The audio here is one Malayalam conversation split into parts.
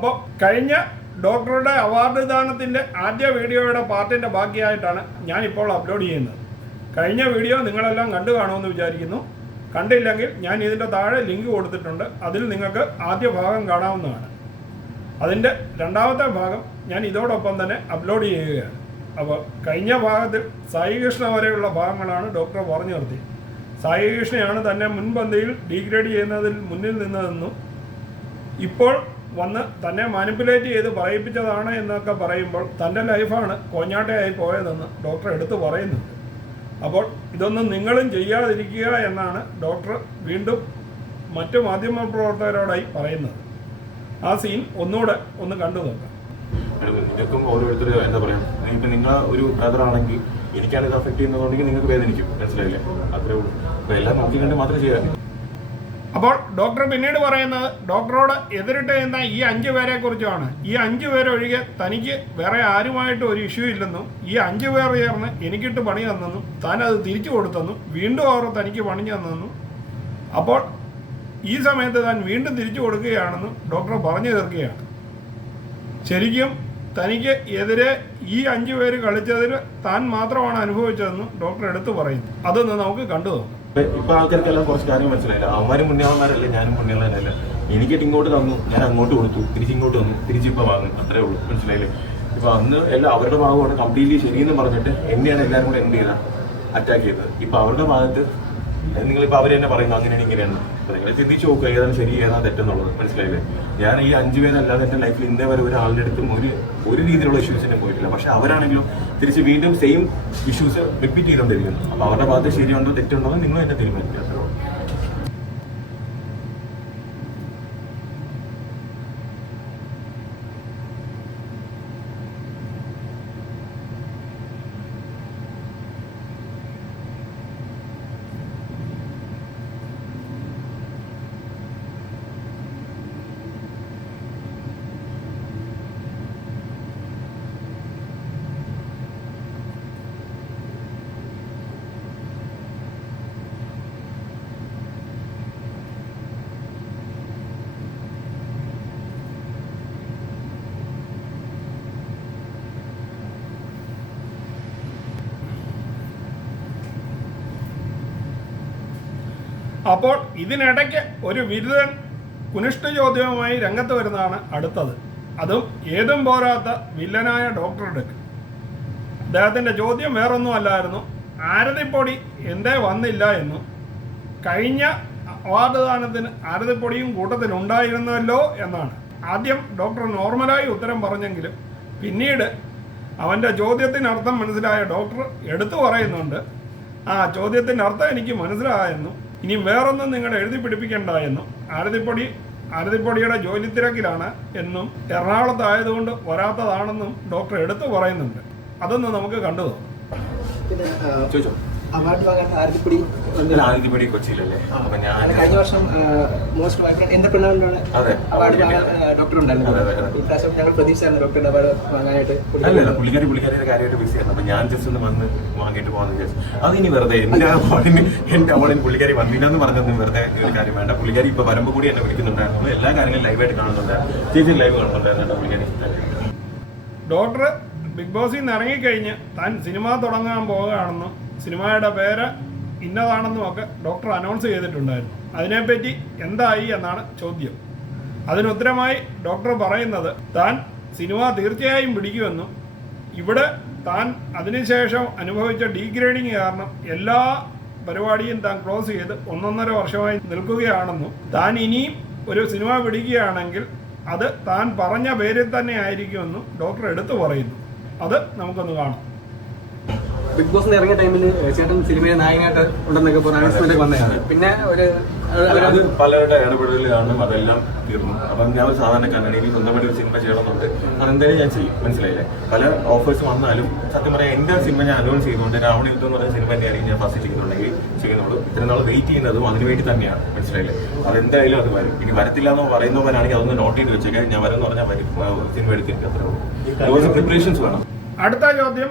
അപ്പോൾ കഴിഞ്ഞ ഡോക്ടറുടെ അവാർഡ് ദാനത്തിന്റെ ആദ്യ വീഡിയോയുടെ പാർട്ടിന്റെ ബാക്കിയായിട്ടാണ് ഞാനിപ്പോൾ അപ്ലോഡ് ചെയ്യുന്നത്. കഴിഞ്ഞ വീഡിയോ നിങ്ങളെല്ലാം കണ്ടു കാണുമെന്ന് വിചാരിക്കുന്നു. കണ്ടില്ലെങ്കിൽ ഞാൻ ഇതിന്റെ താഴെ ലിങ്ക് കൊടുത്തിട്ടുണ്ട്. അതിൽ നിങ്ങൾക്ക് ആദ്യ ഭാഗം കാണാവുന്നതാണ്. അതിന്റെ രണ്ടാമത്തെ ഭാഗം ഞാൻ ഇതോടൊപ്പം തന്നെ അപ്ലോഡ് ചെയ്യുകയാണ്. അപ്പോൾ കഴിഞ്ഞ ഭാഗത്തിൽ സായി കൃഷ്ണ വരെയുള്ള ഭാഗങ്ങളാണ് ഡോക്ടർ പറഞ്ഞു നിർത്തിയത്. സായി കൃഷ്ണയാണ് തന്നെ മുൻപന്തിയിൽ ഡീഗ്രേഡ് ചെയ്യുന്നതിൽ മുന്നിൽ നിന്നതെന്നും ഇപ്പോൾ വന്ന് തന്നെ മാനിപ്പുലേറ്റ് ചെയ്ത് പറയിപ്പിച്ചതാണ് എന്നൊക്കെ പറയുമ്പോൾ തന്റെ ലൈഫാണ് കോഞ്ഞാട്ടയായി പോയതെന്ന് ഡോക്ടർ എടുത്തു പറയുന്നുണ്ട്. അപ്പോൾ ഇതൊന്നും നിങ്ങളും ചെയ്യാതിരിക്കുക എന്നാണ് ഡോക്ടർ വീണ്ടും മറ്റു പ്രവർത്തകരോടായി പറയുന്നത്. ആ സീൻ ഒന്നുകൂടെ ഒന്ന് കണ്ടു നോക്കാം. ഇതൊക്കെ ഓരോരുത്തർ എന്താ പറയാ ഇപ്പൊ നിങ്ങൾ ഒരു ബ്രദർ ആണെങ്കിൽ എനിക്കാണ് ഇത് അഫക്ട് ചെയ്യുന്നതുകൊണ്ടെങ്കിൽ നിങ്ങൾക്ക് വേദനിക്കും. മനസ്സിലായില്ലേ? അത്രേ ഉള്ളൂ. അപ്പൊ എല്ലാം നോക്കി കണ്ട് മാത്രമേ ചെയ്യാൻ അപ്പോൾ ഡോക്ടർ പിന്നീട് പറയുന്നത് ഡോക്ടറോട് എതിരിട്ട് നിന്ന ഈ അഞ്ചു പേരെ കുറിച്ചുമാണ് ഈ അഞ്ചു പേരൊഴികെ തനിക്ക് വേറെ ആരുമായിട്ട് ഒരു ഇഷ്യൂ ഇല്ലെന്നും ഈ അഞ്ചു പേർ ചേർന്ന് എനിക്കിട്ട് പണി തന്നെന്നും താൻ അത് തിരിച്ചു കൊടുത്തെന്നും വീണ്ടും അവർ തനിക്ക് പണി തന്നെന്നും. അപ്പോൾ ഈ സമയത്ത് താൻ വീണ്ടും തിരിച്ചു കൊടുക്കുകയാണെന്നും ഡോക്ടർ പറഞ്ഞു തീർക്കുകയാണ്. ശരിക്കും തനിക്ക് എതിരെ ഈ അഞ്ചു പേര് കളിച്ചതിൽ താൻ മാത്രമാണ് അനുഭവിച്ചതെന്നും ഡോക്ടർ എടുത്തു പറയുന്നു. അതൊന്ന് നമുക്ക് കണ്ടു നോക്കാം. ഇപ്പൊ ആൾക്കാർക്കെല്ലാം കുറച്ച് കാര്യം മനസ്സിലായില്ല. അവന്മാരും പുണ്യവന്മാരല്ലേ ഞാനും പുണ്യവന്മാരല്ല എനിക്കിട്ട് ഇങ്ങോട്ട് തന്നു ഞാൻ അങ്ങോട്ട് കൊടുത്തു തിരിച്ച് ഇങ്ങോട്ട് തന്നു തിരിച്ച് ഇപ്പൊ വാങ്ങും. അത്രേ ഉള്ളൂ മനസ്സിലായില്ലേ? ഇപ്പൊ അന്ന് എല്ലാം അവരുടെ ഭാഗമാണ് കംപ്ലീറ്റ്ലി ശരിയെന്ന് പറഞ്ഞിട്ട് എന്നെയാണ് എല്ലാവരും കൂടെ എന്ത് ചെയ്ത അറ്റാക്ക് ചെയ്തത്. ഇപ്പൊ അവരുടെ ഭാഗത്ത് നിങ്ങൾ ഇപ്പൊ അവർ തന്നെ പറയുന്നു അങ്ങനെയാണ് ഇങ്ങനെയാണ്. അപ്പൊ നിങ്ങൾ ചിന്തിച്ച് നോക്കുക ഏതാണ് ശരി ഏതാണ് തെറ്റെന്നുള്ളത് മനസ്സിലായില്ലേ? ഞാൻ ഈ അഞ്ചു പേരല്ലാതെ എന്റെ ലൈഫിൽ ഇന്നേ വരെ ഒരാളുടെ അടുത്തും ഒരു ഒരു രീതിയിലുള്ള ഇഷ്യൂസിനെ പോയിട്ടില്ല. പക്ഷെ അവരാണെങ്കിലും തിരിച്ച് വീണ്ടും സെയിം ഇഷ്യൂസ് റിപ്പീറ്റ് ചെയ്തുകൊണ്ടിരിക്കുന്നു. അപ്പോൾ അവരുടെ ഭാഗത്ത് ശരിയുണ്ടോ തെറ്റുണ്ടോ എന്ന് നിങ്ങൾ തന്നെ തീരുമാനിക്കുക. അപ്പോൾ ഇതിനിടയ്ക്ക് ഒരു ബിരുദൻ കുനിഷ്ഠ ചോദ്യവുമായി രംഗത്ത് വരുന്നതാണ് അടുത്തത്. അതും ഏതും പോരാത്ത വില്ലനായ ഡോക്ടറുടെ അദ്ദേഹത്തിന്റെ ചോദ്യം വേറൊന്നും അല്ലായിരുന്നു. ആരതിപ്പൊടി എന്തേ വന്നില്ല എന്നും കഴിഞ്ഞ അവാർഡ് ദാനത്തിന് ആരതിപ്പൊടിയും കൂട്ടത്തിലുണ്ടായിരുന്നല്ലോ എന്നാണ്. ആദ്യം ഡോക്ടർ നോർമലായി ഉത്തരം പറഞ്ഞെങ്കിലും പിന്നീട് അവന്റെ ചോദ്യത്തിനർത്ഥം മനസ്സിലായ ഡോക്ടർ എടുത്തു പറയുന്നുണ്ട്. ആ ചോദ്യത്തിന്റെ അർത്ഥം എനിക്ക് മനസ്സിലായെന്നും ഇനി വേറൊന്നും നിങ്ങൾ എഴുതി പിടിപ്പിക്കേണ്ട എന്നും ആരതിപ്പൊടി ആരതിപ്പൊടിയുടെ ജോലി തിരക്കിലാണ് എന്നും എറണാകുളത്തായതുകൊണ്ട് വരാത്തതാണെന്നും ഡോക്ടർ എടുത്തു പറയുന്നുണ്ട്. അതൊന്നും നമുക്ക് കണ്ടു തോന്നും ചോദിച്ചോ? അവാർഡ് വാങ്ങാൻ ആരതിപ്പൊടി ഞാൻ ആദ്യപടി കൊച്ചിയിലല്ലേ? അപ്പൊ ഞാൻ കഴിഞ്ഞ വർഷം മോസ്റ്റ് വൈബ്രന്റ് എന്റർപ്രണറിലാണ് അതെ. അവാർഡ് വാങ്ങാൻ ഡോക്ടർ ഉണ്ടായിരുന്നു. ഇപ്രാവശ്യം ഞങ്ങൾ പ്രതീക്ഷയായിരുന്നു ഡോക്ടറുടെ അവാർഡ് വാങ്ങാനായിട്ട് അല്ലല്ല പുള്ളിക്കാരി പുള്ളിക്കാരിയുടെ കാര്യമായിട്ട് ബിസി ആയിരുന്നു. അപ്പൊ ഞാൻ ജസ്റ്റ് ഒന്ന് വന്ന് വാങ്ങിയിട്ട് പോകാന്ന് വിചാരിച്ചു. അത് ഇനി വെറുതെ എന്റെ അവാർഡിന് എന്റെ അവാർഡിന് പുള്ളിക്കാരി വന്നില്ലെന്ന് പറഞ്ഞൊന്നും വെറുതെ ഒരു കാര്യം വേണ്ട. പുള്ളിക്കാരി ഇപ്പൊ വരുമ്പോ കൂടി എന്നെ വിളിക്കുന്നുണ്ടായിരുന്നു. എല്ലാ കാര്യങ്ങളും ലൈവായിട്ട് കാണുന്നുണ്ടായിരുന്നു. ചേച്ചി ലൈവ് കാണുന്നുണ്ടായിരുന്നു പുള്ളിക്കാരി. ഡോക്ടർ ബിഗ് ബോസിൽ നിന്ന് ഇറങ്ങിക്കഴിഞ്ഞ് താൻ സിനിമ തുടങ്ങാൻ പോവുകയാണെന്നും സിനിമയുടെ പേര് ഇന്നതാണെന്നും ഒക്കെ ഡോക്ടർ അനൗൺസ് ചെയ്തിട്ടുണ്ടായിരുന്നു. അതിനെപ്പറ്റി എന്തായി എന്നാണ് ചോദ്യം. അതിനുത്തരമായി ഡോക്ടർ പറയുന്നത് താൻ സിനിമ തീർച്ചയായും പിടിക്കുമെന്നും ഇവിടെ താൻ അതിനുശേഷം അനുഭവിച്ച ഡീഗ്രേഡിങ് കാരണം എല്ലാ പരിപാടിയും താൻ ക്ലോസ് ചെയ്ത് ഒന്നൊന്നര വർഷമായി നിൽക്കുകയാണെന്നും താൻ ഇനിയും ഒരു സിനിമ പിടിക്കുകയാണെങ്കിൽ അത് താൻ പറഞ്ഞ പേരിൽ തന്നെ ആയിരിക്കുമെന്നും ഡോക്ടർ എടുത്തു പറയുന്നു. അത് നമുക്കൊന്ന് കാണാം. ബിഗ് ബോസ് ഇറങ്ങിയ ടൈമിൽ ചേട്ടൻ സിനിമയെ നായകനായിട്ട് ഉണ്ടെന്നൊക്കെ പറഞ്ഞ അനൗൺസ്മെന്റ് വന്നതാണ്. പിന്നെ ഒരു അത് പലരുടെ ഇടപെടൽ കാണും അതെല്ലാം തീർന്നു. അപ്പം ഞാൻ ഒരു സാധാരണക്കാരനാണ് എനിക്ക് സ്വന്തമായിട്ട് ഒരു സിനിമ ചെയ്യണമെന്നുണ്ട്. അതെന്തായാലും ഞാൻ ചെയ്യും. മനസ്സിലായില്ലേ? പല ഓഫേഴ്സ് വന്നാലും സത്യം പറയാം എന്റെ സിനിമ ഞാൻ അനൗൺസ് ചെയ്തുകൊണ്ട് രാവണ യുദ്ധം എന്ന് പറയുന്ന സിനിമ തന്നെയായിരിക്കും ഞാൻ ഫസ്റ്റ് ചെയ്യുന്നുണ്ടെങ്കിൽ ചെയ്യുന്നുള്ളൂ. ഇത്ര നാൾ വെയിറ്റ് ചെയ്യുന്നതും അതിന് വേണ്ടി തന്നെയാണ്. മനസ്സിലായില്ലേ? അതെന്തായാലും അത് വരും. ഇനി വരത്തില്ല എന്ന് പറയുന്നവരാണെങ്കിൽ അതൊന്ന് നോട്ട് ചെയ്ത് വെച്ചേക്കാൻ ഞാൻ വരും എന്ന് പറഞ്ഞാൽ വരും സിനിമ എടുത്തിട്ട് അത്രേ ഉള്ളൂ. പ്രിപ്പറേഷൻസ് വേണം. അടുത്ത ചോദ്യം.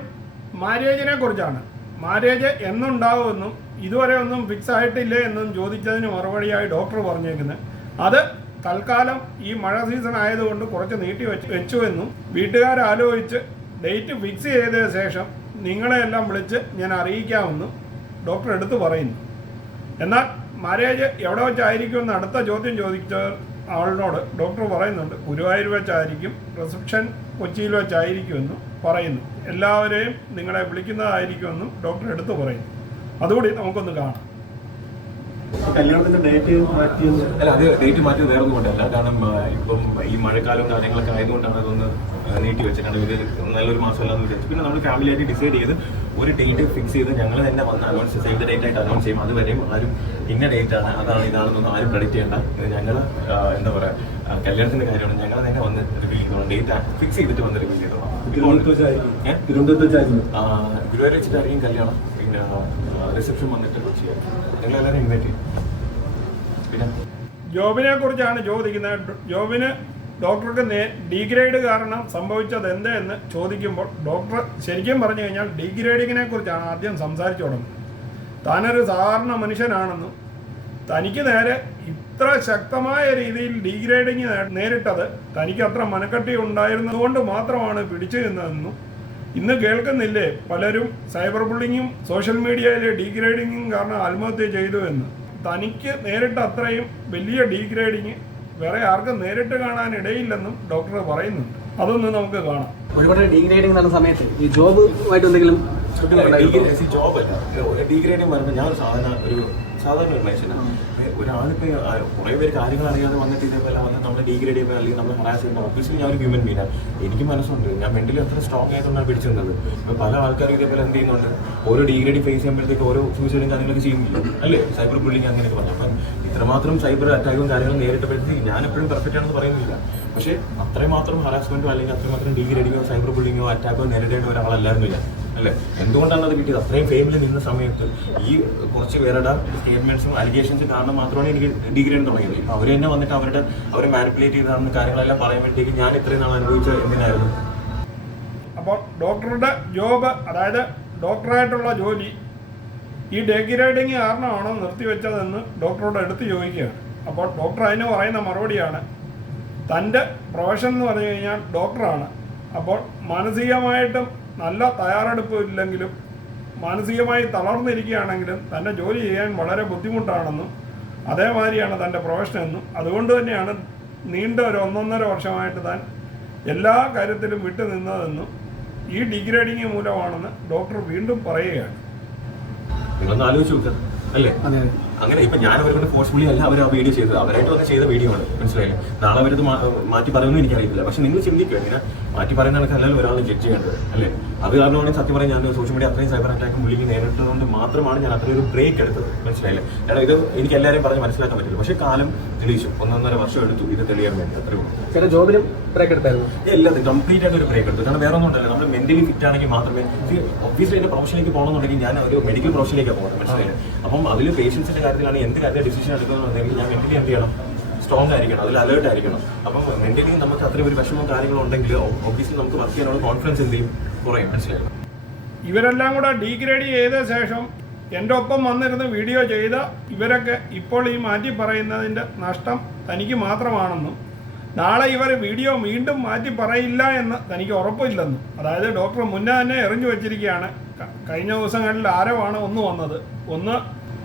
മാരേജിനെ കുറിച്ചാണ്. മാരേജ് എന്നുണ്ടാവുമെന്നും ഇതുവരെ ഒന്നും ഫിക്സ് ആയിട്ടില്ല എന്നും ചോദിച്ചതിന് മറുപടിയായി ഡോക്ടർ പറഞ്ഞേക്കുന്നത് അത് തൽക്കാലം ഈ മഴ സീസൺ ആയതുകൊണ്ട് കുറച്ച് നീട്ടി വെച്ച് വെച്ചുവെന്നും വീട്ടുകാരാലോചിച്ച് ഡേറ്റ് ഫിക്സ് ചെയ്ത ശേഷം നിങ്ങളെയെല്ലാം വിളിച്ച് ഞാൻ അറിയിക്കാമെന്നും ഡോക്ടർ എടുത്തു പറയുന്നു. എന്നാൽ മാരേജ് എവിടെ വെച്ചായിരിക്കുമെന്ന് അടുത്ത ചോദ്യം ചോദിച്ച ആളിനോട് ഡോക്ടർ പറയുന്നുണ്ട് ഗുരുവായൂർ വെച്ചായിരിക്കും റിസപ്ഷൻ കൊച്ചിയിൽ വെച്ചായിരിക്കുമെന്നും പറയുന്നു. എല്ലാവരെയും നിങ്ങളെ വിളിക്കുന്നതായിരിക്കുമെന്നും ഡോക്ടർ എടുത്തു പറയുന്നു. അതുകൂടി നമുക്കൊന്ന് കാണാം. കല്യാണത്തിന്റെ ഡേറ്റ് മാറ്റിയത് അല്ല അത് ഡേറ്റ് മാറ്റി വേറെ ഒന്നും കൊണ്ടല്ല. കാരണം ഇപ്പം ഈ മഴക്കാലം കാര്യങ്ങളൊക്കെ ആയതുകൊണ്ടാണ് അതൊന്ന് നീട്ടി വെച്ചിട്ടാണ് ഒരു നല്ലൊരു മാസമല്ലാന്ന് വിചാരിച്ചു. പിന്നെ നമ്മൾ ഫാമിലിയായിട്ട് ഡിസൈഡ് ചെയ്ത് ഒരു ഡേറ്റ് ഫിക്സ് ചെയ്ത് ഞങ്ങൾ തന്നെ വന്ന് അനൗൺസ് സേവ് ഡേറ്റ് ആയിട്ട് അനൗൺസ് ചെയ്യും. അതുവരെയും ആരും ഇന്ന ഡേറ്റ് ആണ് അതാണ് ഇതാണെന്നൊന്നും ആരും പ്രെഡിക്റ്റ് ചെയ്യേണ്ട. ഇത് ഞങ്ങൾ എന്താ പറയുക കല്യാണത്തിന്റെ കാര്യമാണ്. ഞങ്ങൾ തന്നെ വന്ന് റിവീൽ ചെയ്തോളാം. ഡേറ്റ് ഫിക്സ് ചെയ്തിട്ട് വന്ന് റിവീൽ ചെയ്തോളാം. ഗുരുവായൂർ വെച്ചിട്ടായിരിക്കും കല്യാണം. പിന്നെ റിസപ്ഷൻ വന്നിട്ട് ചെയ്യാം. ഞങ്ങൾ എല്ലാവരും ഇൻവൈറ്റ് ചെയ്യും. പിന്നെ? ജോബിനെ കുറിച്ചാണ് ചോദിക്കുന്നത്. ജോബിന് ഡോക്ടർക്ക് ഡിഗ്രേഡ് കാരണം സംഭവിച്ചത് എന്തെന്ന് ചോദിക്കുമ്പോൾ ഡോക്ടർ ശരിക്കും പറഞ്ഞു കഴിഞ്ഞാൽ ഡിഗ്രേഡിങ്ങിനെ കുറിച്ചാണ് ആദ്യം സംസാരിച്ചു തുടങ്ങുന്നത്. താനൊരു സാധാരണ മനുഷ്യനാണെന്നും തനിക്ക് നേരെ ഇത്ര ശക്തമായ രീതിയിൽ ഡീഗ്രേഡിങ് നേരിട്ടത് തനിക്ക് അത്ര മനക്കട്ടി ഉണ്ടായിരുന്നതുകൊണ്ട് മാത്രമാണ് പിടിച്ചു നിന്നതെന്നും ഇന്ന് കേൾക്കുന്നില്ലേ പലരും സൈബർ ബുള്ളിങ്ങും സോഷ്യൽ മീഡിയയിലെ ഡീഗ്രേഡിങ്ങും കാരണം ആത്മഹത്യ ചെയ്തു എന്ന്. തനിക്ക് നേരിട്ട അത്രയും വലിയ ഡീഗ്രേഡിങ് വേറെ ആർക്കും നേരിട്ട് കാണാൻ ഇടയില്ലെന്നും ഡോക്ടർ പറയുന്നുണ്ട്. അതൊന്ന് നമുക്ക് കാണാം. ഒരുപാട് ഡീഗ്രേഡിംഗ് നടന്ന സമയത്ത് ഈ ജോബുമായിട്ട് എന്തെങ്കിലും ഉണ്ടായിരുന്നോ? ജോബ് അല്ല ഡിഗ്രേഡിങ് പറയുമ്പോൾ ഞാൻ സാധാരണ ഒരു സാധാരണ ഒരു മനുഷ്യനാണ്. ഒരാളിപ്പോ കുറേ പേര് കാര്യങ്ങൾ അറിയാതെ വന്നിട്ട് ഇതേപോലെ വന്ന് നമ്മൾ ഡിഗ്രേഡ് ചെയ്യുമ്പോൾ അല്ലെങ്കിൽ നമ്മൾ ഹറാസ് ചെയ്യുമ്പോൾ ഒബ്വിയസ്ലി ഞാൻ ഒരു ഹ്യൂമൻ ബീനാണ് എനിക്ക് മനസ്സുണ്ട്. ഞാൻ മെന്റലി അത്ര സ്ട്രോങ് ആയതുകൊണ്ടാണ് പിടിച്ചിരുന്നത്. ഇപ്പോൾ ഇപ്പൊ പല ആൾക്കാരും ഇതേപോലെ എന്ത് ചെയ്യുന്നുണ്ട്? ഓരോ ഡിഗ്രേഡിങ് ഫേസ് ചെയ്യുമ്പോഴത്തേക്ക് ഓരോ സൂസൈഡും കാര്യങ്ങളൊക്കെ ചെയ്യുന്നില്ല? അല്ലേ? സൈബർ ബുള്ളിങ് അങ്ങനെയൊക്കെ പറഞ്ഞു. അപ്പം ഇത്രമാത്രം സൈബർ അറ്റാക്കും കാര്യങ്ങളും നേരിട്ടപ്പോഴത്തേക്ക് ഞാൻ എപ്പോഴും പെർഫെക്റ്റ് ആണെന്ന് പറയുന്നില്ല. പക്ഷേ അത്രമാത്രം ഹറാസ്മെന്റോ അല്ലെങ്കിൽ അത്രമാത്രം ഡിഗ്രേഡിങ്ങോ സൈബർ ബുള്ളിങ്ങോ അറ്റാക്കോ നേരിടേണ്ട ഒരാളല്ലായിരുന്നില്ല. അല്ലേ? എന്തുകൊണ്ടാണ് അത് കിട്ടിയത്? അത്രയും ഫെയിമിൽ നിന്ന സമയത്ത് ഈ കുറച്ച് പേരുടെ സ്റ്റേറ്റ്മെന്റ്സും അലിഗേഷൻസും കാരണം മാത്രമാണ് എനിക്ക് ഡിഗ്രി എന്ന് തുടങ്ങിയത്. അവർ തന്നെ വന്നിട്ട് അവരുടെ അവരെ മാനിപ്പുലേറ്റ് ചെയ്താണെന്ന് കാര്യങ്ങളെല്ലാം പറയാൻ പറയുമ്പോഴത്തേക്ക് ഞാൻ ഇത്രയും നാൾ അനുഭവിച്ച എന്തിനായിരുന്നു? അപ്പോൾ ഡോക്ടറുടെ ജോബ് അതായത് ഡോക്ടറായിട്ടുള്ള ജോലി ഈ ഡെഗ്രേഡിങ് കാരണമാണോ നിർത്തിവെച്ചതെന്ന് ഡോക്ടറോട് എടുത്ത് ചോദിക്കുകയാണ്. അപ്പോൾ ഡോക്ടർ അതിന് പറയുന്ന മറുപടിയാണ് തന്റെ പ്രൊഫഷൻ എന്ന് പറഞ്ഞു കഴിഞ്ഞാൽ ഡോക്ടറാണ്. അപ്പോൾ മാനസികമായിട്ടും നല്ല തയ്യാറെടുപ്പ് ഇല്ലെങ്കിലും മാനസികമായി തളർന്നിരിക്കുകയാണെങ്കിലും തന്റെ ജോലി ചെയ്യാൻ വളരെ ബുദ്ധിമുട്ടാണെന്നും അതേമാതിരിയാണ് തന്റെ പ്രൊഫഷൻ എന്നും. അതുകൊണ്ട് തന്നെയാണ് നീണ്ട ഒരു ഒന്നൊന്നര വർഷമായിട്ട് താൻ എല്ലാ കാര്യത്തിലും വിട്ടു നിന്നതെന്നും ഈ ഡിഗ്രേഡിങ് മൂലമാണെന്ന് ഡോക്ടർ വീണ്ടും പറയുകയാണ്. നിങ്ങളൊന്ന് ആലോചിച്ച് നോക്കുക അല്ലേ? അങ്ങനെ ഇപ്പൊ ഞാൻ അവരുടെ ഫോഴ്സ്ഫുള്ളി അല്ല അവർ ആ വീഡിയോ ചെയ്തത്. അവരായിട്ട് വന്ന് ചെയ്ത വീഡിയോ ആണ്. മനസ്സിലായില്ലേ? നാളെ അവരത് മാറ്റി പറയുമെന്ന് എനിക്കറിയില്ല പക്ഷെ നിങ്ങൾ ചിന്തിക്കുക ഇങ്ങനെ മാറ്റി പറയുന്ന കണക്കല്ലല്ലോ ഒരാളും ജഡ്ജ് ചെയ്യേണ്ടത് അല്ലേ? അത് കാരണമാണ് സത്യം പറയാൻ ഞാൻ സോഷ്യൽ മീഡിയ അത്രയും സൈബർ അറ്റാക്കും വിളിക്ക് നേരിട്ടതുകൊണ്ട് മാത്രമാണ് ഞാൻ അത്രയും ഒരു ബ്രേക്ക് എടുത്തത്. മനസ്സിലായില്ലേ? കാരണം ഇത് എനിക്ക് എല്ലാവരെയും പറഞ്ഞ് മനസ്സിലാക്കാൻ പറ്റില്ല. പക്ഷേ കാലം തെളിയിച്ചു. ഒന്നൊന്നര വർഷം എടുത്തു ഇത് തെളിയാൻ വേണ്ടി. അത്രയും ജോബിലും ബ്രേക്ക് എടുത്തായിരുന്നു? എല്ലാം കംപ്ലീറ്റ് ആയിട്ട് ഒരു ബ്രേക്ക് എടുത്തു. കാരണം വേറെ ഒന്നും ഉണ്ടല്ലോ. നമ്മൾ മെന്റലി ഫിറ്റ് ആണെങ്കിൽ മാത്രമേ ഒബ്വിയസ്ലി എന്റെ പ്രൊഫഷനിലേക്ക് പോകണമെന്നുണ്ടെങ്കിൽ ഞാൻ ഒരു മെഡിക്കൽ പ്രൊഫഷനിലേക്ക് പോകണം മനസ്സിലായില്ലേ? അപ്പം അതിൽ പേഷ്യൻസിന്റെ കാര്യത്തിലാണ് എന്ത് കാര്യത്തിൽ ഡിസിഷൻ എടുക്കുന്നതെന്നുണ്ടെങ്കിൽ ഞാൻ മെന്റലി എന്ത് ചെയ്യണം? സ്ട്രോങ് ആയിരിക്കണം അതിൽ അലേർട്ട് ആയിരിക്കണം. അപ്പം മെന്റലി നമുക്ക് അത്രയും ഒരു വിഷമവും കാര്യങ്ങളും ഉണ്ടെങ്കിൽ ഒബ്വിയസ്ലി നമുക്ക് വർക്ക് ചെയ്യാനുള്ള കോൺഫിഡൻസ് എന്ത് ചെയ്യും? കുറയും. മനസ്സിലായില്ലേ ഇവരെല്ലാം കൂടെ ഡീഗ്രേഡ് ചെയ്ത ശേഷം എന്റെ ഒപ്പം വന്നിരുന്ന് വീഡിയോ ചെയ്ത ഇവരൊക്കെ ഇപ്പോൾ ഈ മാറ്റി പറയുന്നതിന്റെ നഷ്ടം തനിക്ക് മാത്രമാണെന്നും നാളെ ഇവർ വീഡിയോ വീണ്ടും മാറ്റി പറയില്ല എന്ന് തനിക്ക് ഉറപ്പില്ലെന്നും. അതായത് ഡോക്ടർ മുന്നേ തന്നെ എറിഞ്ഞു വച്ചിരിക്കുകയാണ്. കഴിഞ്ഞ ദിവസങ്ങളിൽ ആരോ ആരവാണ് ഒന്ന് വന്നത്. ഒന്ന്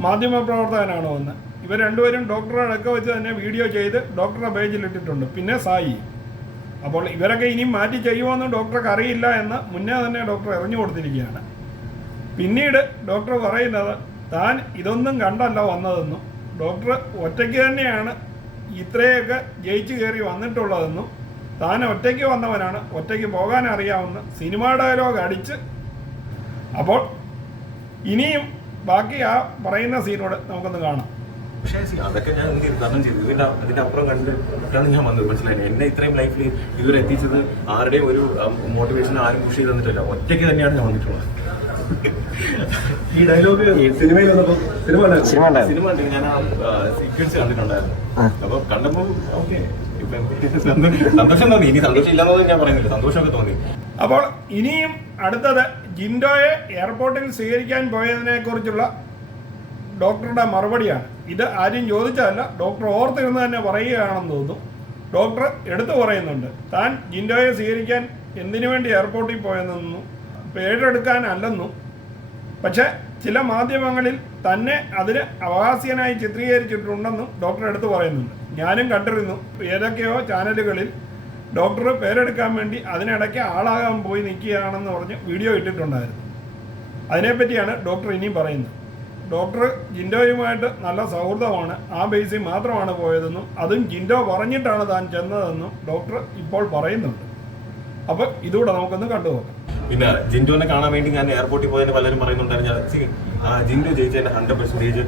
മാധ്യമപ്രവർത്തകനാണ് ഒന്ന് ഇവർ രണ്ടുപേരും ഡോക്ടറെ അടുക്ക വെച്ച് തന്നെ വീഡിയോ ചെയ്ത് ഡോക്ടറുടെ പേജിൽ ഇട്ടിട്ടുണ്ട്. പിന്നെ സായി. അപ്പോൾ ഇവരൊക്കെ ഇനിയും മാറ്റി ചെയ്യുമോയെന്ന് ഡോക്ടർക്ക് അറിയില്ല എന്ന് മുന്നേ തന്നെ ഡോക്ടർ എറിഞ്ഞു കൊടുത്തിരിക്കുകയാണ്. പിന്നീട് ഡോക്ടർ പറയുന്നത് താൻ ഇതൊന്നും കണ്ടല്ല വന്നതെന്നും ഡോക്ടർ ഒറ്റയ്ക്ക് തന്നെയാണ് ഇത്രയൊക്കെ ജയിച്ചു കയറി വന്നിട്ടുള്ളതെന്നും താൻ ഒറ്റയ്ക്ക് വന്നവനാണ് ഒറ്റയ്ക്ക് പോകാൻ അറിയാവുന്ന സിനിമ ഡയലോഗ് അടിച്ച്. അപ്പോൾ ഇനിയും ബാക്കി ആ പറയുന്ന സീനോട് നമുക്കൊന്ന് കാണാം. പക്ഷേ അതൊക്കെ ഞാൻ ചെയ്തു തരണം ചെയ്തു. ഇതിന്റെ ഇതിന്റെ അപ്പുറം കണ്ടിട്ടാണ് ഞാൻ വന്നത്. മനസ്സിലായി? എന്നെ ഇത്രയും ലൈഫിൽ ഇതുവരെ എത്തിച്ചത് ആരുടെയും ഒരു മോട്ടിവേഷൻ ആരും പുഷ് ചെയ്ത് തന്നിട്ടില്ല. ഒറ്റയ്ക്ക് തന്നെയാണ് ഞാൻ വന്നിട്ടുള്ളത്. ഈ ഡയലോഗ് സിനിമയിൽ സിനിമ. സിനിമ ഞാൻ സീക്വൻസ് കണ്ടിട്ടുണ്ടായിരുന്നു. അപ്പൊ കണ്ടപ്പോ ഓക്കെ സന്തോഷം തോന്നി. ഇനി സന്തോഷം ഇല്ലാന്നത് ഞാൻ പറയുന്നില്ല. സന്തോഷമൊക്കെ തോന്നി. അപ്പോൾ ഇനിയും അടുത്തത് ജിൻഡോയെ എയർപോർട്ടിൽ സ്വീകരിക്കാൻ പോയതിനെ കുറിച്ചുള്ള ഡോക്ടറുടെ മറുപടിയാണ്. ഇത് ആരും ചോദിച്ചതല്ല ഡോക്ടർ ഓർത്തിരുന്ന് തന്നെ പറയുകയാണെന്ന് തോന്നുന്നു. ഡോക്ടർ എടുത്തു പറയുന്നുണ്ട്. താൻ ജിൻഡോയെ സ്വീകരിക്കാൻ എന്തിനു വേണ്ടി എയർപോർട്ടിൽ പോയെന്നും പേരെടുക്കാനല്ലെന്നും പക്ഷേ ചില മാധ്യമങ്ങളിൽ തന്നെ അതിന് അവകാശിയനായി ചിത്രീകരിച്ചിട്ടുണ്ടെന്നും ഡോക്ടർ എടുത്തു പറയുന്നുണ്ട്. ഞാനും കണ്ടിരുന്നു. ഏതൊക്കെയോ ചാനലുകളിൽ ഡോക്ടർ പേരെടുക്കാൻ വേണ്ടി അതിനിടയ്ക്ക് ആളാകാൻ പോയി നിൽക്കുകയാണെന്ന് പറഞ്ഞ് വീഡിയോ ഇട്ടിട്ടുണ്ടായിരുന്നു. അതിനെപ്പറ്റിയാണ് ഡോക്ടർ ഇനിയും പറയുന്നത്. ഡോക്ടർ ജിൻഡോയുമായിട്ട് നല്ല സൗഹൃദമാണ്. ആ ബേസിൽ മാത്രമാണ് പോയതെന്നും അതും ജിൻഡോ പറഞ്ഞിട്ടാണ് താൻ ചെന്നതെന്നും ഡോക്ടർ ഇപ്പോൾ പറയുന്നുണ്ട്. അപ്പോൾ ഇതുകൂടെ നമുക്കൊന്ന് കണ്ടുപോകാം പിന്നെ ജിൻഡോനെ കാണാൻ വേണ്ടി ഞാൻ എയർപോർട്ടിൽ പോയതിന് പലരും പറയുന്നുണ്ടായിരുന്നു. ജിൻഡോ ജയിച്ചതിന്റെ ഹൺഡ്രഡ് പെർസെന്റേജ്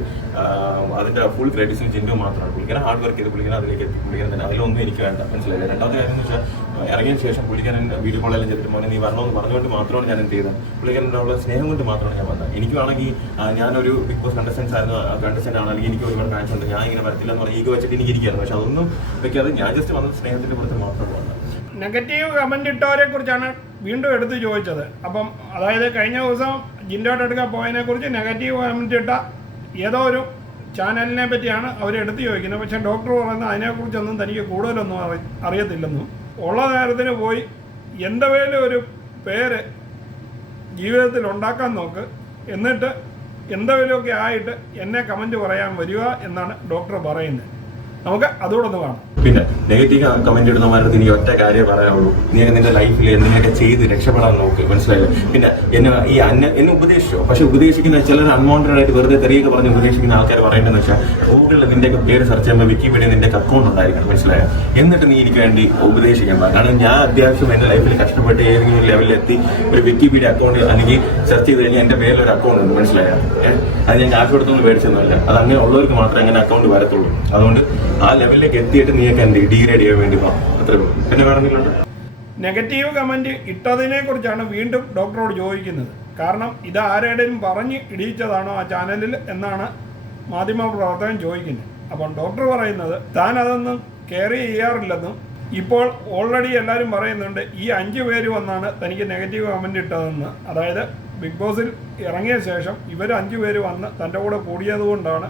അതിന്റെ ഫുൾ ക്രെഡിറ്റ്സ് ജിൻഡോ മാത്രമാണ്. പുള്ളിക്കാൻ ഹാർഡ് വർക്ക് ചെയ്ത് പുള്ളിക്കാൻ അതിലേക്ക് എത്തി. പുള്ളിക്കാൻ തന്നെ അതിലൊന്നും എനിക്ക് വേണ്ട. മനസ്സിലായില്ല? രണ്ടാമത്തെ കാര്യം എന്ന് വെച്ചാൽ ഇറങ്ങിയ ശേഷം പുള്ളിക്കാരൻ വീഡിയോ കോളെല്ലാം ചെയ്തിട്ട് മോനെ നീ വരണമെന്ന് പറഞ്ഞുകൊണ്ട് മാത്രമാണ് ഞാൻ എന്ത് ചെയ്തത്? പുള്ളിക്കാരന്റെ ഉള്ള സ്നേഹം കൊണ്ട് മാത്രമാണ് ഞാൻ വന്നത്. എനിക്കാണെങ്കിൽ ഞാനൊരു ബിഗ് ബോസ് കണ്ടസ്റ്റൻസ് ആയിരുന്നു കണ്ടസ്റ്റന്റ് ആണ്. അല്ലെങ്കിൽ എനിക്ക് ഒരുപാട് ഉണ്ട്. ഞാൻ ഇങ്ങനെ വരത്തില്ല എന്ന് പറഞ്ഞാൽ ഈഗോ വെച്ചിട്ട് എനിക്ക് ഇരിക്കുകയാണ് പക്ഷെ അതൊന്നും വെക്കാതെ ഞാൻ ജസ്റ്റ് വന്നത് സ്നേഹത്തിന്റെ പുറത്ത് മാത്രമാണ്. നെഗറ്റീവ് കമന്റ് ഇട്ടവരെ കുറിച്ചാണ് വീണ്ടും എടുത്ത് ചോദിച്ചത്. അപ്പം അതായത് കഴിഞ്ഞ ദിവസം ജിൻഡോട്ട് എടുക്കാൻ പോയതിനെ കുറിച്ച് നെഗറ്റീവ് കമന്റ് ഇട്ട ഏതോ ഒരു ചാനലിനെ പറ്റിയാണ് അവർ എടുത്ത് ചോദിക്കുന്നത്. പക്ഷേ ഡോക്ടർ പറയുന്നത് അതിനെക്കുറിച്ചൊന്നും തനിക്ക് കൂടുതലൊന്നും അറി അറിയത്തില്ലെന്നും. ഉള്ള നേരത്തിന് പോയി എന്തെങ്കിലും ഒരു പേര് ജീവിതത്തിൽ ഉണ്ടാക്കാൻ നോക്ക്. എന്നിട്ട് എന്തെങ്കിലുമൊക്കെ ആയിട്ട് എന്നെ കമന്റ് പറയാൻ വരിക എന്നാണ് ഡോക്ടർ പറയുന്നത്. നമുക്ക് അതുകൂടെ ഒന്ന് കാണാം. പിന്നെ നെഗറ്റീവ് കമന്റ് ഇടുന്നവരുടെ എനിക്ക് ഒറ്റ കാര്യം പറയാവുള്ളൂ നീ നിന്റെ ലൈഫിൽ എന്തെങ്കിലുമൊക്കെ ചെയ്ത് രക്ഷപ്പെടാൻ നോക്ക് മനസ്സിലായില്ലേ? പിന്നെ എന്നെ ഈ അന്ന എന്നെ ഉപദേശിച്ചോ? പക്ഷെ ഉപദേശിക്കുന്ന ചിലർ അൺവാണ്ടഡ് ആയിട്ട് വെറുതെ തെറിയൊക്കെ പറഞ്ഞ് ഉപദേശിക്കുന്ന ആൾക്കാർ പറയേണ്ടതെന്ന് വെച്ചാൽ ഗൂഗിളിൽ നിന്റെ പേര് സെർച്ച് ചെയ്യുമ്പോൾ വിക്കിപീഡിയ നിന്റെ അക്കൗണ്ട് ഉണ്ടായിരിക്കണം മനസ്സിലായോ? എന്നിട്ട് നീ എനിക്ക് വേണ്ടി ഉപദേശിക്കാൻ പാടില്ല കാരണം ഞാൻ അത്യാവശ്യം എന്റെ ലൈഫിൽ കഷ്ടപ്പെട്ട് ഏതെങ്കിലും ലെവലിൽ എത്തി ഒരു വിക്കിപീഡിയ അക്കൗണ്ട് അല്ലെങ്കിൽ സെർച്ച് ചെയ്ത് കഴിഞ്ഞാൽ എന്റെ പേരിൽ ഒരു അക്കൗണ്ട് ഉണ്ട് മനസ്സിലായോ? അത് ഞാൻ കാശ് കൊടുത്തൊന്നും മേടിച്ചൊന്നുമല്ല. അത് അങ്ങനെ ഉള്ളവർക്ക് മാത്രമേ അങ്ങനെ അക്കൗണ്ട് വരത്തുള്ളൂ. അതുകൊണ്ട് ആ ലെവലിലേക്ക് എത്തിയിട്ട് നീയൊക്കെ എന്ത് ഡീഗ്രേഡ് ചെയ്യാൻ വേണ്ടി പോകാം അത്രേ പിന്നെ നെഗറ്റീവ് കമന്റ് ഇട്ടതിനെ കുറിച്ചാണ് വീണ്ടും ഡോക്ടറോട് ചോദിക്കുന്നത്. കാരണം ഇത് ആരുടെയും പറഞ്ഞ് ഇടിയിച്ചതാണോ ആ ചാനലിൽ എന്നാണ് മാധ്യമ പ്രവർത്തകൻ ചോദിക്കുന്നത്. അപ്പം ഡോക്ടർ പറയുന്നത് താൻ അതൊന്നും കെയർ ചെയ്യാറില്ലെന്നും ഇപ്പോൾ ഓൾറെഡി എല്ലാവരും പറയുന്നുണ്ട് ഈ അഞ്ച് പേര് വന്നാണ് തനിക്ക് നെഗറ്റീവ് കമന്റ് ഇട്ടതെന്ന്. അതായത് ബിഗ് ബോസിൽ ഇറങ്ങിയ ശേഷം ഇവർ അഞ്ച് പേര് വന്ന് തന്റെ കൂടെ കൂടിയത് കൊണ്ടാണ്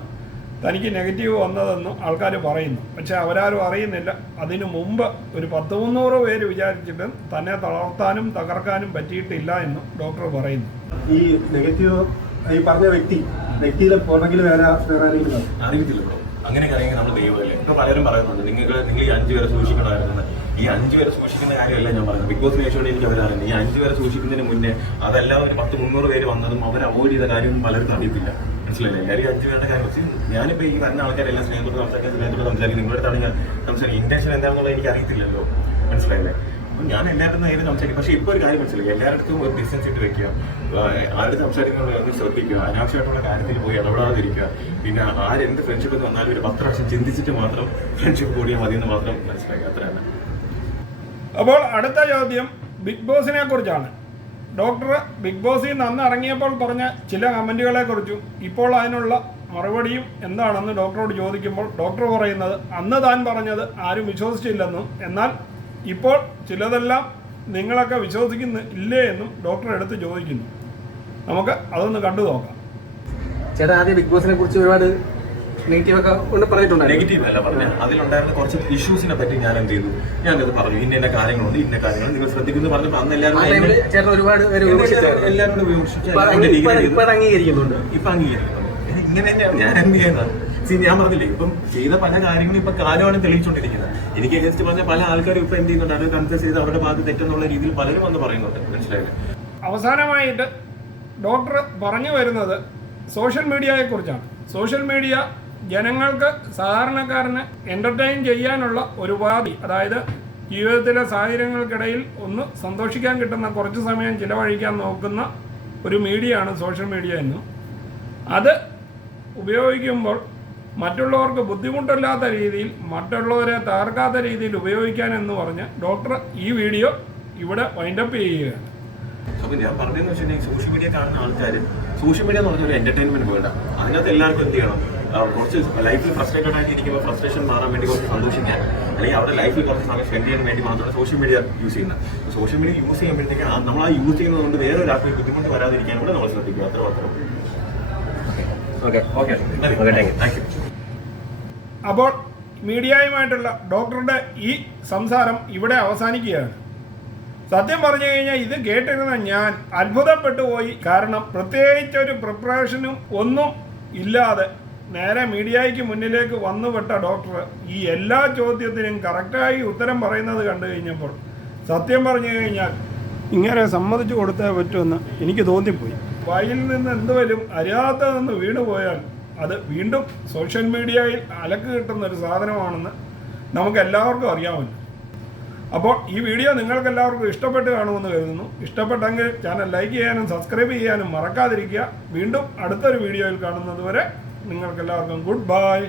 തനിക്ക് നെഗറ്റീവ് വന്നതെന്നും ആൾക്കാർ പറയുന്നു. പക്ഷെ അവരാരും അറിയുന്നില്ല. അതിനു മുമ്പ് ഒരു പത്ത് മുന്നൂറ് പേര് വിചാരിച്ചിട്ടും തന്നെ തളർത്താനും തകർക്കാനും പറ്റിയിട്ടില്ല എന്നും ഡോക്ടർ പറയുന്നു. ഈ നെഗറ്റീവ് ഈ പറഞ്ഞ വ്യക്തി വ്യക്തിയിലെ പുറകിൽ വേറെ വേറെ ആരെങ്കിലും? അറിയത്തില്ല അങ്ങനെയൊക്കെ അറിയെങ്കിൽ നമ്മൾ ദൈവമല്ലേ ഇപ്പൊ പലരും പറയുന്നുണ്ട് നിങ്ങൾക്ക് നിങ്ങൾ ഈ അഞ്ചു പേരെ സൂക്ഷിക്കണമായിരുന്നു ഈ അഞ്ചു പേരെ സൂക്ഷിക്കുന്ന കാര്യമല്ല ഞാൻ പറയുന്നത്. ബിഗ് ബോസ് നേഷോടെ എനിക്ക് അവരായിരുന്നു ഈ അഞ്ചു പേരെ സൂക്ഷിക്കുന്നതിന് മുന്നേ അതെല്ലാം ഒരു പത്ത് മുന്നൂറ് പേര് വന്നതും അവർ അവോയ്ഡ് ചെയ്ത കാര്യം പലരും അറിയത്തില്ല. മനസ്സിലായില്ലേ? എല്ലാവരും അഞ്ച് പേരുടെ കാര്യം വെച്ച് ഞാനിപ്പോ ഈ വരുന്ന ആൾക്കാരെല്ലാം സ്നേഹത്തോട് സംസാരിക്കാൻ സ്നേഹത്തോട് സംസാരിക്കും നിങ്ങളുടെ അടുത്താണ് ഞാൻ സംസാരിക്കും ഇന്റൻഷൻ എന്താണെന്നുള്ളത് എനിക്ക് അറിയത്തില്ലല്ലോ. മനസ്സിലായില്ലേ? അപ്പം ഞാൻ എല്ലാവരുടെ നേരെ സംസാരിക്കും. പക്ഷേ ഇപ്പോൾ ഒരു കാര്യം മനസ്സിലായി. എല്ലായിടത്തും ഒരു ഡിസ്റ്റൻസ് ഇട്ട് വെക്കുക. ആരുടെ സംസാരിക്കുന്നത് ശ്രദ്ധിക്കുക. അനാവശ്യമായിട്ടുള്ള കാര്യത്തിൽ പോയി ഇടപെടാതിരിക്കുക. പിന്നെ ആരെന്ത് ഫ്രണ്ട്ഷിപ്പ് വന്നാലും ഒരു പത്ത് പ്രാവശ്യം ചിന്തിച്ചിട്ട് മാത്രം ഫ്രണ്ട്ഷിപ്പ് കൂടിയാൽ മതി എന്ന് മാത്രം മനസ്സിലാക്കുക അത്ര അപ്പോൾ അടുത്ത ചോദ്യം ബിഗ് ബോസിനെ കുറിച്ചാണ്. ഡോക്ടർ ബിഗ് ബോസിൽ നിന്ന് അന്ന് ഇറങ്ങിയപ്പോൾ പറഞ്ഞ ചില കമന്റുകളെ കുറിച്ചും ഇപ്പോൾ അതിനുള്ള മറുപടിയും എന്താണെന്ന് ഡോക്ടറോട് ചോദിക്കുമ്പോൾ ഡോക്ടർ പറയുന്നത് അന്ന് താൻ പറഞ്ഞത് ആരും വിശ്വസിച്ചില്ലെന്നും എന്നാൽ ഇപ്പോൾ ചിലതെല്ലാം നിങ്ങളൊക്കെ വിശ്വസിക്കുന്ന ഇല്ലേ എന്നും ഡോക്ടർ എടുത്ത് ചോദിക്കുന്നു. നമുക്ക് അതൊന്ന് കണ്ടു നോക്കാം. ചേട്ടാ ആദ്യം ബിഗ് ബോസിനെ കുറിച്ച് ഒരുപാട് നെഗറ്റീവ് ഒക്കെ പറഞ്ഞിട്ടുണ്ട് നെഗറ്റീവ് അല്ല പറഞ്ഞ. അതിലുണ്ടായിരുന്ന കുറച്ച് ഇഷ്യൂസിനെ പറ്റി ഞാൻ എന്ത് ചെയ്തു? ഞാനത് പറഞ്ഞു. ഇന്ന ഇന്ന കാര്യങ്ങളുണ്ട് ഇന്ന കാര്യങ്ങൾ നിങ്ങൾ ശ്രദ്ധിക്കുന്നു പറഞ്ഞപ്പോൾ അന്ന് എല്ലാവരും ചേട്ടൻ ഒരുപാട് എല്ലാവരും ഇപ്പൊ അംഗീകരിക്കുന്നുണ്ട്. ഇപ്പൊ അംഗീകരിക്കുന്നു ഇങ്ങനെ തന്നെയാണ്. ഞാൻ എന്ത് ചെയ്യുന്നത്? സി ഞാൻ പറഞ്ഞില്ലേ ഇപ്പം ചെയ്ത പല കാര്യങ്ങളും ഇപ്പൊ കാലമാണ് തെളിയിച്ചുകൊണ്ടിരിക്കുന്നത് എനിക്ക് അഗേൻസ്റ്റ് പറഞ്ഞ പല ആൾക്കാരും ഇപ്പൊ എന്ത് ചെയ്യുന്നുണ്ട്? അത് കൺഫ്യൂസ് ചെയ്ത് അവരുടെ ഭാഗത്ത് തെറ്റെന്നുള്ള രീതിയിൽ പലരും വന്ന് പറയുന്നുണ്ട്. മനസ്സിലായില്ലേ? അവസാനമായിട്ട് ഡോക്ടർ പറഞ്ഞു വരുന്നത് സോഷ്യൽ മീഡിയയെക്കുറിച്ചാണ്. സോഷ്യൽ മീഡിയ ജനങ്ങൾക്ക് സാധാരണക്കാരന് എന്റർടൈൻ ചെയ്യാനുള്ള ഒരു ഉപാധി അതായത് ജീവിതത്തിലെ സാഹചര്യങ്ങൾക്കിടയിൽ ഒന്ന് സന്തോഷിക്കാൻ കിട്ടുന്ന കുറച്ച് സമയം ചിലവഴിക്കാൻ നോക്കുന്ന ഒരു മീഡിയയാണ് സോഷ്യൽ മീഡിയ എന്നും. അത് ഉപയോഗിക്കുമ്പോൾ മറ്റുള്ളവർക്ക് ബുദ്ധിമുട്ടില്ലാത്ത രീതിയിൽ മറ്റുള്ളവരെ തകർക്കാത്ത രീതിയിൽ ഉപയോഗിക്കാൻ എന്ന് പറഞ്ഞ് ഡോക്ടർ ഈ വീഡിയോ ഇവിടെ വൈൻഡപ്പ് ചെയ്യുകയാണ്. അപ്പം ഞാൻ പറഞ്ഞതെന്ന് വെച്ചിട്ടുണ്ടെങ്കിൽ സോഷ്യൽ മീഡിയ കാണുന്ന ആൾക്കാർ സോഷ്യൽ മീഡിയ എന്ന് പറഞ്ഞ ഒരു എന്റർടൈൻമെന്റ് വേണ്ട അതിനകത്ത് എല്ലാവർക്കും എന്ത് ചെയ്യണം? കുറച്ച് ലൈഫിൽ ഫ്രസ്ട്രേറ്റഡ് ആയിട്ട് ഇരിക്കുമ്പോൾ ഫ്രസ്ട്രേഷൻ മാറാൻ വേണ്ടി കുറച്ച് സന്തോഷിക്കാൻ. അല്ലെങ്കിൽ അവരുടെ ലൈഫിൽ കുറച്ച് സമയം സ്പെൻഡ് ചെയ്യാൻ വേണ്ടി മാത്രമാണ് സോഷ്യൽ മീഡിയ യൂസ് ചെയ്യുന്നത്. സോഷ്യൽ മീഡിയ യൂസ് ചെയ്യുമ്പോഴത്തേക്ക് നമ്മൾ ആ യൂസ് ചെയ്യുന്നത് കൊണ്ട് വേറെ ഒരാൾക്ക് ബുദ്ധിമുട്ട് വരാതിരിക്കാൻ കൂടെ നമ്മൾ ശ്രദ്ധിക്കുക. അത്ര മാത്രം okay okay Okay, thank you. Thank you അപ്പോൾ മീഡിയയുമായിട്ടുള്ള ഡോക്ടറുടെ ഈ സംസാരം ഇവിടെ അവസാനിക്കുകയാണ്. സത്യം പറഞ്ഞു കഴിഞ്ഞാൽ ഇത് കേട്ടിരുന്ന ഞാൻ അത്ഭുതപ്പെട്ടു പോയി. കാരണം പ്രത്യേകിച്ച് ഒരു പ്രിപ്പറേഷനും ഒന്നും ഇല്ലാതെ നേരെ മീഡിയയ്ക്ക് മുന്നിലേക്ക് വന്നുപെട്ട ഡോക്ടർ ഈ എല്ലാ ചോദ്യത്തിനും കറക്റ്റായി ഉത്തരം പറയുന്നത് കണ്ടു കഴിഞ്ഞപ്പോൾ സത്യം പറഞ്ഞു കഴിഞ്ഞാൽ ഇങ്ങനെ സമ്മതിച്ചു കൊടുത്തേ പറ്റുമെന്ന് എനിക്ക് തോന്നിപ്പോയി. വായിൽ നിന്ന് എന്തുവരും അറിയാത്തതെന്ന് വീണുപോയാൽ അത് വീണ്ടും സോഷ്യൽ മീഡിയയിൽ അലക്ക് കിട്ടുന്ന ഒരു സാധനമാണെന്ന് നമുക്ക് എല്ലാവർക്കും അറിയാമല്ലോ. അപ്പോൾ ഈ വീഡിയോ നിങ്ങൾക്ക് എല്ലാവർക്കും ഇഷ്ടപ്പെട്ട് കാണുമെന്ന് കരുതുന്നു. ഇഷ്ടപ്പെട്ടെങ്കിൽ ചാനൽ ലൈക്ക് ചെയ്യാനും സബ്സ്ക്രൈബ് ചെയ്യാനും മറക്കാതിരിക്കുക. വീണ്ടും അടുത്തൊരു വീഡിയോയിൽ കാണുന്നത് വരെ നിങ്ങൾക്ക് എല്ലാവർക്കും ഗുഡ് ബൈ.